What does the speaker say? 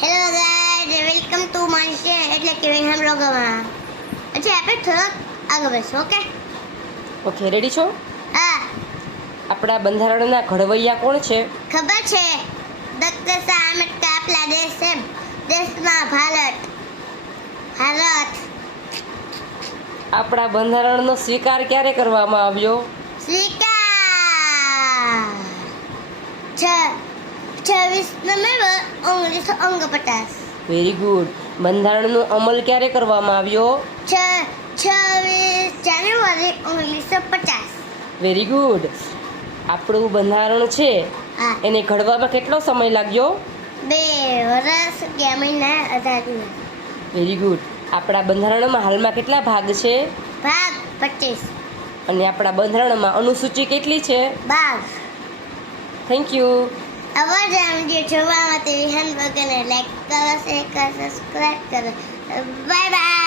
Hello guys welcome to my channel એટલે કે हम लोग अच्छा આપણે થોડોક આગળ વધશું ઓકે ઓકે રેડી છો? હા આપણા બંધારણના ઘડવૈયા કોણ છે? ખબર છે ડોક્ટર સાહેબ આંબેડકર આપણા દેશમાં ભારત આપણા બંધારણનો સ્વીકાર ક્યારે કરવામાં આવ્યો? સ્વીકાર 26 નવેમ્બર 1949 વેરી ગુડ. બંધારણનો અમલ ક્યારે કરવામાં આવ્યો? 26 જાન્યુઆરી 1950 વેરી ગુડ. આપણું બંધારણ છે હા એને ઘડવામાં કેટલો સમય લાગ્યો? 2 વર્ષ 11 મહિના 18 દિવસ વેરી ગુડ. આપણા બંધારણમાં હાલમાં કેટલા ભાગ છે? ભાગ 25 અને આપણા બંધારણમાં અનુસૂચિ કેટલી છે? ભાગ થેન્ક યુ. આવા જ વિડીયો જોવા માટે વિહાન વગરને લાઈક કરો શેર કરો સબસ્ક્રાઈબ કરો બાય બાય.